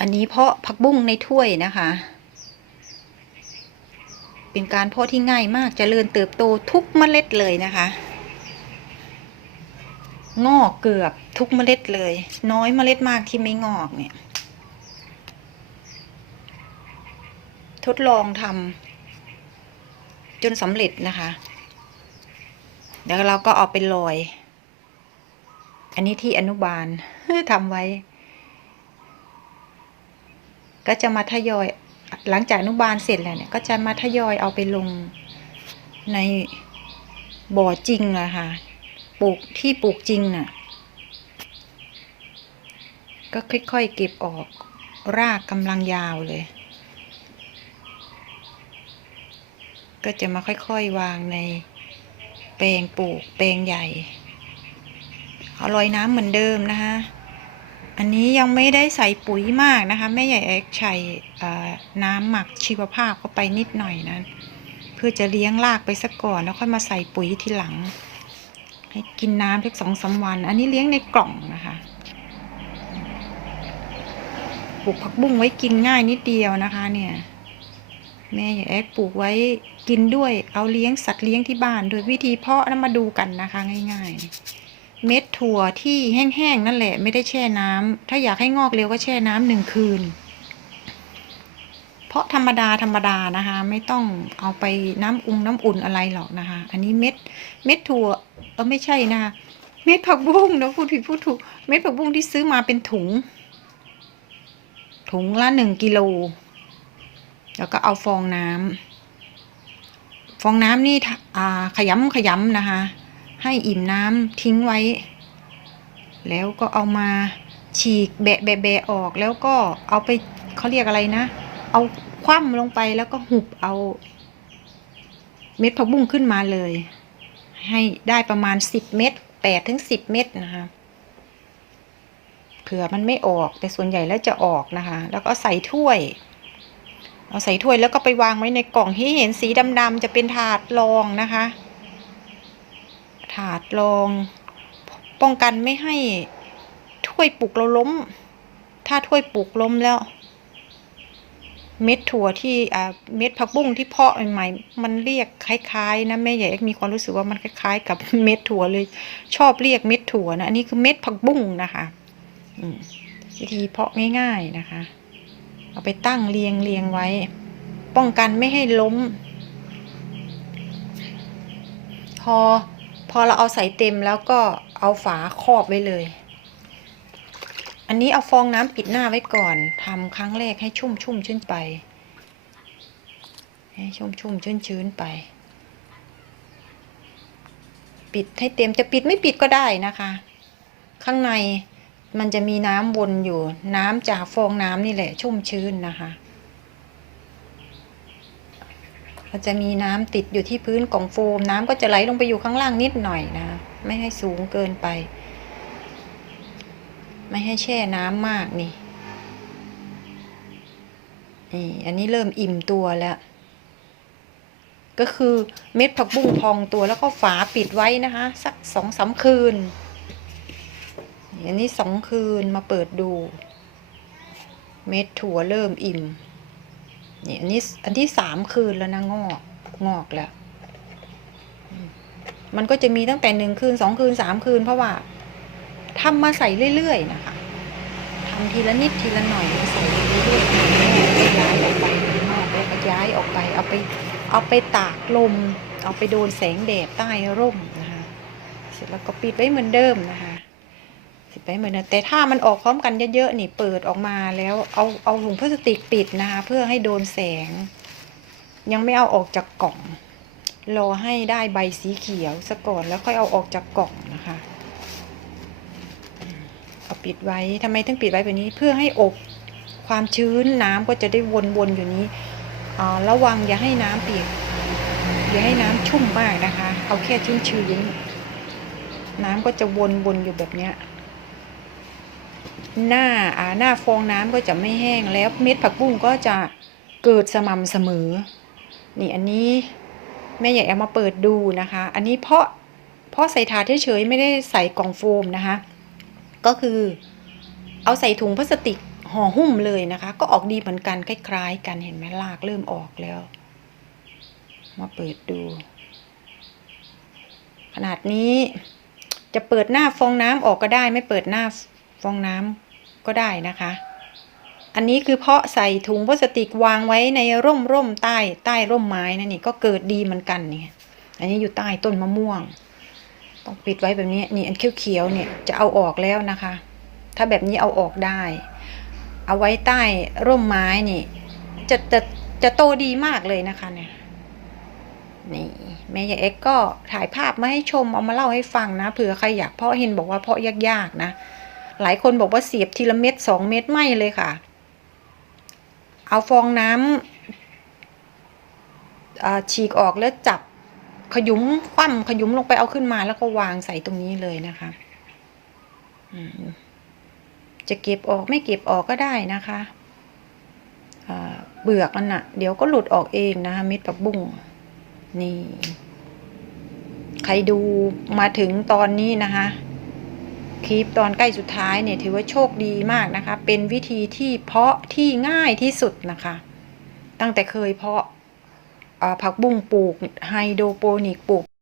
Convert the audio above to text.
อันนี้เพาะผักบุ้งในถ้วยนะคะ เป็นการเพาะที่ง่ายมากจเจริญเติบโตทุกเมล็ดเลยนะคะ งอกเกือบทุกเมล็ดเลย น้อยเมล็ดมากที่ไม่งอกเนี่ย ทดลองทำจนสำเร็จนะคะ เดี๋ยวเราก็เอาไปลอย อันนี้ที่อนุบาลทำไว้ ก็จะมาทยอยหลังจากอนุบาลเสร็จแล้วเนี่ยก็จะมาทยอยเอาไปลงในบ่อจริงอะค่ะปลูกที่ปลูกจริงน่ะก็ค่อยๆเก็บออกรากกำลังยาวเลย ก็จะมาค่อยๆวางในแปลงปลูกแปลงใหญ่เอาลอยน้ำเหมือนเดิมนะคะ อันนี้ยังไม่ได้ใส่ปุ๋ยมากนะคะแม่ใหญ่เอ็กใส่น้ำหมักชีวภาพเข้าไปนิดหน่อยนะเพื่อจะเลี้ยงรากไปสักก่อนแล้วค่อยมาใส่ปุ๋ยทีหลัง ให้กินน้ำเพียงสองสาวัน อันนี้เลี้ยงในกล่องนะคะปลูกผักบุ้งไว้กินง่ายนิดเดียวนะคะ เนี่ย แม่ใหญ่เอ็กปลูกไว้กินด้วยเอาเลี้ยงสัตว์เลี้ยงที่บ้านโดยวิธีเพาะนั้นมาดูกันนะคะ ง่าย ๆ เม็ดถั่วที่แห้งๆนั่นแหละไม่ได้แช่น้ำถ้าอยากให้งอกเร็วก็แช่น้ำหนึ่งคืน เพราะธรรมดาธรรมดานะคะ ไม่ต้องเอาไปน้ำอุ่นน้ำอุ่นอะไรหรอกนะคะ อันนี้เม็ดเม็ดถั่วเออไม่ใช่นะคะเม็ดผักบุ้งนะพูดผิดพูดถูกเม็ดผักบุ้งที่ซื้อมาเป็นถุง ถุงละหนึ่งกิโลแล้วก็เอาฟองน้ำฟองน้ำนี่อ่าขยำขยำนะคะ ให้อิ่มน้ำทิ้งไว้ แล้วก็เอามาฉีกแบะแบะแบะออกแล้วก็เอาไปเขาเรียกอะไรนะ เอาคว่ำลงไปแล้วก็หุบเอา เม็ดผักบุ้งขึ้นมาเลย ให้ได้ประมาณสิบเม็ดแปดถึงสิบเม็ดนะคะเผื่อมันไม่ออกแต่ส่วนใหญ่แล้วจะออกนะคะ แล้วก็ใส่ถ้วย เอาใส่ถ้วยแล้วก็ไปวางไว้ในกล่องที่เห็นสีดำๆจะเป็นถาดรองนะคะ ถาดรอง ป้องกันไม่ให้ถ้วยปลุกเราล้ม ถ้าถ้วยปลุกล้มแล้ว เม็ดถั่วที่อ่าเม็ดผักบุ้งที่เพาะใหม่ๆมันเรียกคล้ายๆนะแม่ใหญ่มีความรู้สึกว่ามันคล้ายๆ กับเม็ดถั่วเลย ชอบเรียกเม็ดถั่วนะอันนี้คือเม็ดผักบุ้งนะคะวิธีเพาะง่ายๆนะคะ เอาไปตั้งเรียงเรียงไว้ ป้องกันไม่ให้ล้ม พอ อเราเอาใส่เต็มแล้วก็เอาฝาครอบไว้เลย อันนี้เอาฟองน้ำปิดหน้าไว้ก่อนทำครั้งแรกให้ชุ่มชุ่มชื้นไป ให้ชุ่มชุ่มชื้นชื้นไป ปิดให้เต็มจะปิดไม่ปิดก็ได้นะคะ ข้างในมันจะมีน้ำวนอยู่น้ำจากฟองน้ำนี่แหละ ชุ่มชื้นนะคะ มันจะมีน้ำติดอยู่ที่พื้นกล่องโฟม น้ำก็จะไหลลงไปอยู่ข้างล่างนิดหน่อยนะ ไม่ให้สูงเกินไป ไม่ให้แช่น้ำมากนี่นี่อันนี้เริ่มอิ่มตัวแล้ว ก็คือเม็ดผักบุ้งพองตัวแล้วก็ฝาปิดไว้นะคะ สักสองสามคืน อันนี้สองคืนมาเปิดดู เม็ดถั่วเริ่มอิ่ม นี่อันนี้อันที่สามคืนแล้วนะงอกงอกแล้ว มันก็จะมีตั้งแต่หนึ่งคืนสองคืนสามคืน เพราะว่าทำมาใส่เรื่อยๆนะคะทำทีละนิดทีละหน่อยใส่เรื่อยๆย้ายออกไปงอกแล้วก็ย้ายออกไป เอาไป เอาไปตากลม เอาไปโดนแสงแดดใต้ร่มนะคะเสร็จแล้วก็ปิดไว้เหมือนเดิมนะคะิไว้เหมือนเดิมแต่ถ้ามันออกพร้อมกันเยอะๆนี่เปิดออกมาแล้วเอาเอาถุงพลาสติกปิดนะคะเพื่อให้โดนแสง ยังไม่เอาออกจากกล่อง รอให้ได้ใบสีเขียวซะก่อนแล้วค่อยเอาออกจากกล่องนะคะเอาปิดไว้ทำไมถึงปิดไว้แบบนี้เพื่อให้อบความชื้นน้ำก็จะได้วนๆอยู่นี้ระวังอย่าให้น้ำเปียกอย่าให้น้ำชุ่มมากนะคะ เอาแค่ชื้นชื้นๆน้ำก็จะวนๆอยู่แบบเนี้ย หน้าอ่าหน้าฟองน้ำก็จะไม่แห้งแล้วเม็ดผักบุ้งก็จะเกิดสม่ำเสมอ นี่อันนี้แม่ใหญ่เอามาเปิดดูนะคะ อันนี้เพราะเพราะใส่ถาดเฉยๆไม่ได้ใส่กล่องโฟมนะคะ ก็คือเอาใส่ถุงพลาสติกห่อหุ้มเลยนะคะ ก็ออกดีเหมือนกันคล้ายๆ กันเห็นไหมรากเริ่มออกแล้ว มาเปิดดู ขนาดนี้จะเปิดหน้าฟองน้ำออกก็ได้ไม่เปิดหน้า ฟองน้ำก็ได้นะคะ อันนี้คือเพาะใส่ถุงพลาสติกวางไว้ในร่มร่มใต้ใต้ร่มไม้นะนี่ก็เกิดดีเหมือนกันเนี่ย อันนี้อยู่ใต้ต้นมะม่วง ต้องปิดไว้แบบนี้นี่อันเขียวๆเนี่ยจะเอาออกแล้วนะคะ ถ้าแบบนี้เอาออกได้ เอาไว้ใต้ร่มไม้นี่ จะจะจะโตดีมากเลยนะคะเนี่ยนี่แม่ยายเอ็กก็ถ่ายภาพมาให้ชมเอามาเล่าให้ฟังนะเผื่อใครอยากเพาะเห็นบอกว่าเพาะยากๆนะ หลายคนบอกว่าเสียบทีละเม็ดสองเม็ดไม่เลยค่ะ เอาฟองน้ำฉีกออกแล้วจับขยุ้มคว่ำขยุ้มลงไปเอาขึ้นมาแล้วก็วางใส่ตรงนี้เลยนะคะจะเก็บออกไม่เก็บออกก็ได้นะคะเบือกมันอะเดี๋ยวก็หลุดออกเองนะคะเม็ดผักบุ้งนี่ ใครดูมาถึงตอนนี้นะคะ คลิปตอนใกล้สุดท้ายเนี่ยถือว่าโชคดีมากนะคะ เป็นวิธีที่เพาะที่ง่ายที่สุดนะคะ ตั้งแต่เคยเพาะผักบุ้งปลูกไฮโดรโปนิกปลูก